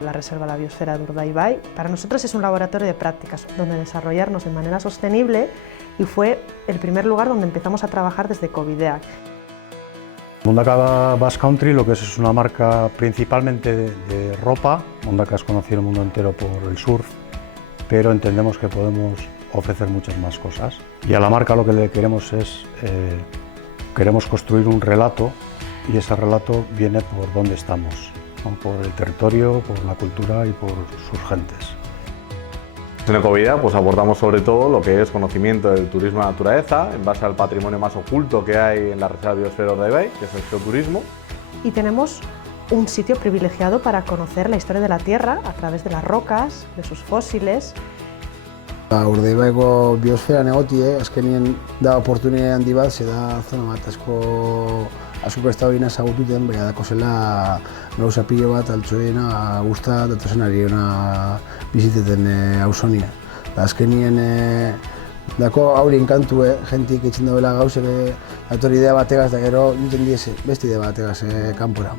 La Reserva de la Biosfera de Urdaibai para nosotros es un laboratorio de prácticas donde desarrollarnos de manera sostenible y fue el primer lugar donde empezamos a trabajar desde Covideac. Mundaka Basque Country lo que es una marca principalmente de ropa. Mundaka es conocido en el mundo entero por el surf, pero entendemos que podemos ofrecer muchas más cosas. Y a la marca lo que le queremos es, queremos construir un relato y ese relato viene por dónde estamos, ¿no? Por el territorio, por la cultura y por sus gentes. En Ecovideac pues abordamos sobre todo lo que es conocimiento del turismo de naturaleza en base al patrimonio más oculto que hay en la Reserva de Biosfera de Urdaibai, que es el geoturismo. Y tenemos un sitio privilegiado para conocer la historia de la Tierra a través de las rocas, de sus fósiles. Urdaibaiko biosfera negotie, azkenien da oportunidade handi bat, ze da zona bat asko prestaurina zagututen, baina dako zela gauza pilo bat altzoena gusta datozen ari ona biziteten auzonia. Azkenien dako haurien kantue, jentik itxen dobela gauzek dator idea bategaz, da gero juten diese beste idea bategaz kanpora.